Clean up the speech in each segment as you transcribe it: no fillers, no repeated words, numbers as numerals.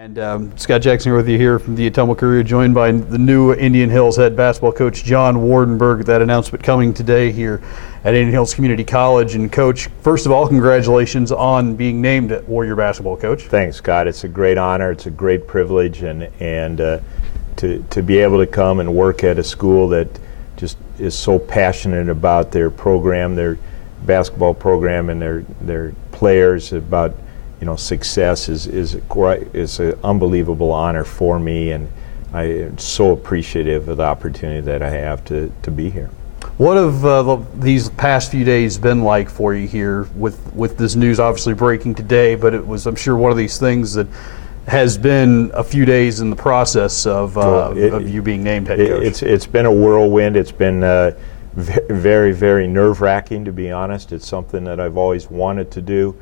And Scott Jackson here with you here from the Ottumwa Courier, joined by the new Indian Hills head basketball coach John Wardenburg. That announcement coming today here at Indian Hills Community College. And Coach, first of all, congratulations on being named Warrior basketball coach. Thanks, Scott. It's a great honor. It's a great privilege, and to be able to come and work at a school that just is so passionate about their program, their basketball program, and their players, about success is an unbelievable honor for me, and I am so appreciative of the opportunity that I have to be here. What have these past few days been like for you here with this news obviously breaking today, but it was, I'm sure, one of these things that has been a few days in the process of you being named head coach? It's been a whirlwind. It's been very, very nerve-wracking, to be honest. It's something that I've always wanted to do.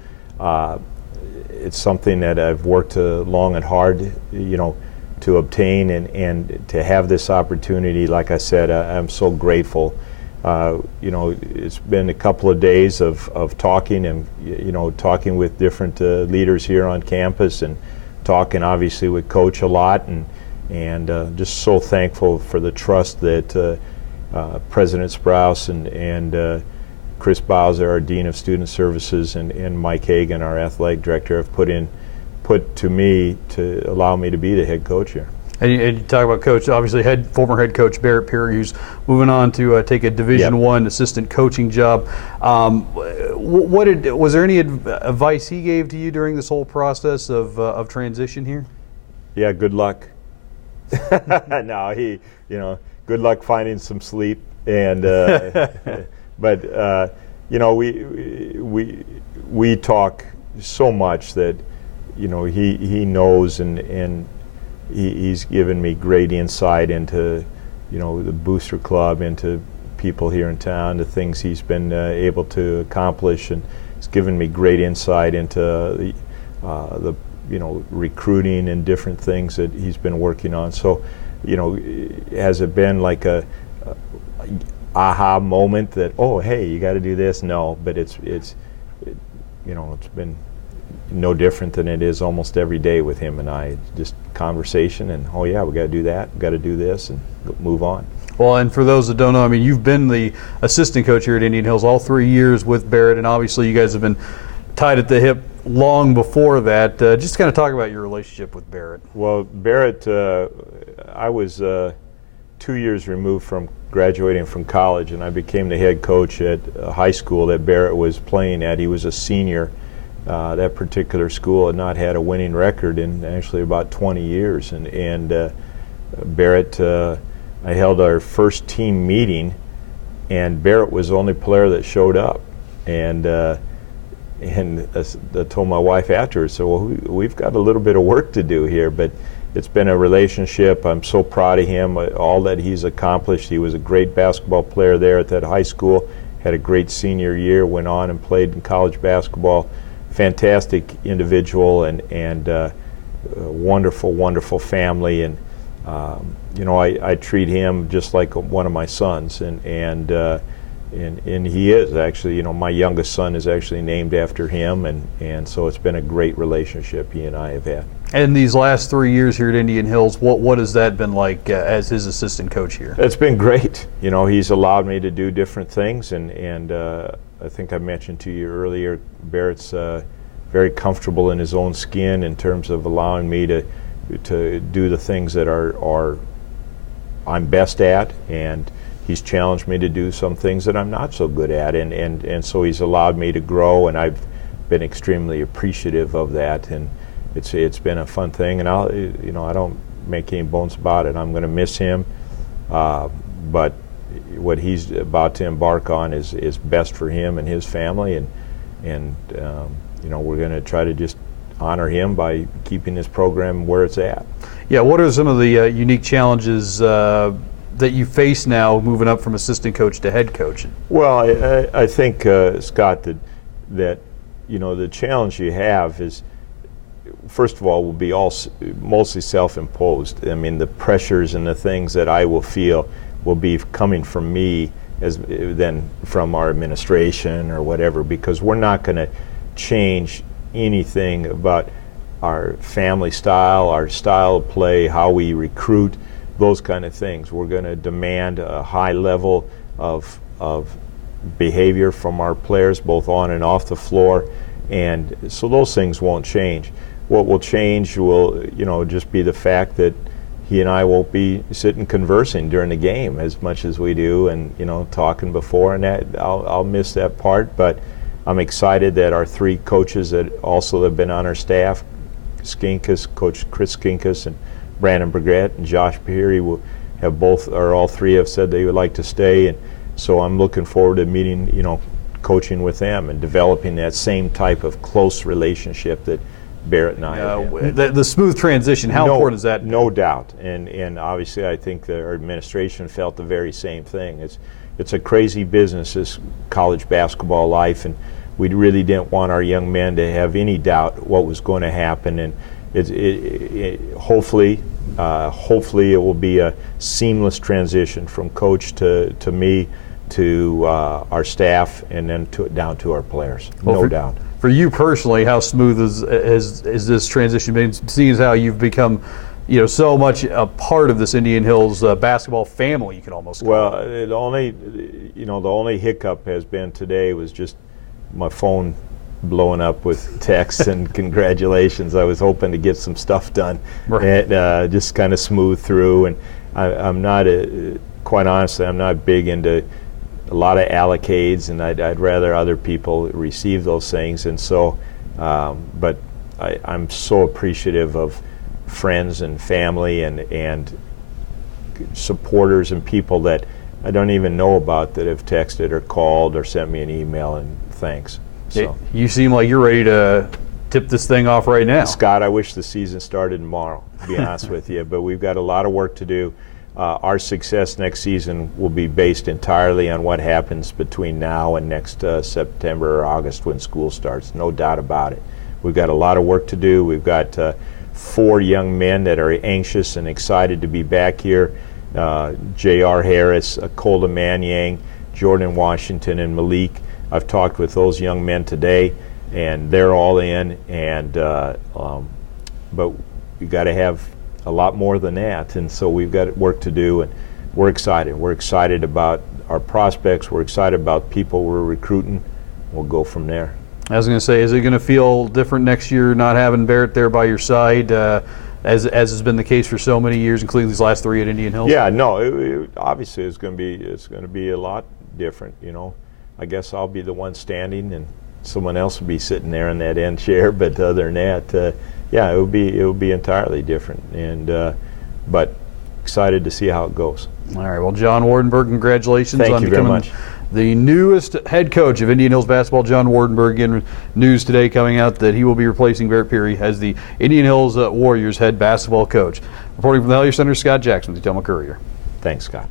It's something that I've worked long and hard, to obtain, and to have this opportunity. Like I said, I'm so grateful. It's been a couple of days of talking and talking with different leaders here on campus, and talking obviously with Coach a lot, and just so thankful for the trust that President Sprouse and Chris Bowser, our Dean of Student Services, and Mike Hagan, our athletic director, have put to me to allow me to be the head coach here. And you talk about Coach, obviously former head coach Barrett Perry, who's moving on to take a Division I assistant coaching job. Was there any advice he gave to you during this whole process of transition here? Yeah, good luck. No, good luck finding some sleep, and but we talk so much that he knows, and he's given me great insight into the Booster Club, into people here in town, the things he's been able to accomplish, and he's given me great insight into the recruiting and different things that he's been working on. So has it been like a aha moment that, oh, hey, you got to do this? No, but it's been no different than it is almost every day with him and I. Just conversation, and oh yeah, we got to do that, we got to do this, and move on. Well, and for those that don't know, I mean, you've been the assistant coach here at Indian Hills all 3 years with Barrett, and obviously you guys have been tied at the hip long before that. Just kind of talk about your relationship with Barrett. Well, Barrett, I was 2 years removed from graduating from college, and I became the head coach at a high school that Barrett was playing at. He was a senior. That particular school had not had a winning record in actually about 20 years. And Barrett, I held our first team meeting, and Barrett was the only player that showed up. And I told my wife afterwards, so well, we've got a little bit of work to do here, but it's been a relationship. I'm so proud of him, all that he's accomplished. He was a great basketball player there at that high school, had a great senior year, went on and played in college basketball. Fantastic individual, and wonderful, wonderful family, and I treat him just like one of my sons, and he is actually, my youngest son is actually named after him, and so it's been a great relationship he and I have had. And these last 3 years here at Indian Hills, what has that been like as his assistant coach here? It's been great. He's allowed me to do different things, and I think I mentioned to you earlier, Barrett's very comfortable in his own skin in terms of allowing me to do the things that I'm best at, and he's challenged me to do some things that I'm not so good at, and so he's allowed me to grow, and I've been extremely appreciative of that, and it's been a fun thing, and I don't make any bones about it. I'm going to miss him, but what he's about to embark on is best for him and his family, and we're going to try to just honor him by keeping this program where it's at. Yeah, what are some of the unique challenges that you face now moving up from assistant coach to head coach? Well, I think, Scott, that the challenge you have is, first of all, will be mostly self-imposed. I mean, the pressures and the things that I will feel will be coming from me than from our administration or whatever, because we're not going to change anything about our family style, our style of play, how we recruit, those kind of things. We're going to demand a high level of behavior from our players, both on and off the floor, and so those things won't change. What will change will, just be the fact that he and I won't be sitting conversing during the game as much as we do, and talking before, and that I'll miss that part. But I'm excited that our three coaches that also have been on our staff, Skinkus, Coach Chris Skinkus, and Brandon Brigette and Josh Peary, all three have said they would like to stay, and so I'm looking forward to meeting, coaching with them and developing that same type of close relationship that Barrett and I have. The smooth transition, how important is that? No doubt, and obviously I think that our administration felt the very same thing. It's a crazy business, this college basketball life, and we really didn't want our young men to have any doubt what was going to happen, and hopefully it will be a seamless transition from coach to me to our staff, and then down to our players. No doubt. For you personally, how smooth is this transition been, seeing as how you've become so much a part of this Indian Hills basketball family, you can almost call it? The only hiccup has been today was just my phone blowing up with texts and congratulations. I was hoping to get some stuff done, right, and just kind of smooth through. And I'm not, quite honestly, I'm not big into a lot of allocates, and I'd rather other people receive those things. And so, but I'm so appreciative of friends and family and supporters and people that I don't even know about that have texted or called or sent me an email and thanks. So you seem like you're ready to tip this thing off right now. Scott, I wish the season started tomorrow, to be honest with you, but we've got a lot of work to do. Our success next season will be based entirely on what happens between now and next September or August when school starts, no doubt about it. We've got a lot of work to do. We've got 4 young men that are anxious and excited to be back here. J.R. Harris, Colda Manyang, Jordan Washington, and Malik. I've talked with those young men today, and they're all in. And but we got to have a lot more than that, and so we've got work to do, and we're excited. We're excited about our prospects. We're excited about people we're recruiting. We'll go from there. I was going to say, is it going to feel different next year not having Barrett there by your side, as has been the case for so many years, including these last 3 at Indian Hills? Yeah, no. Obviously, it's going to be a lot different. I guess I'll be the one standing, and someone else will be sitting there in that end chair. But other than that, yeah, it will be entirely different. And but excited to see how it goes. All right. Well, John Wardenburg, congratulations on Thank you very becoming much. The newest head coach of Indian Hills basketball. John Wardenburg. Again, news today coming out that he will be replacing Barrett Peary as the Indian Hills Warriors head basketball coach. Reporting from the Hellier Center, Scott Jackson with the Ottumwa Courier. Thanks, Scott.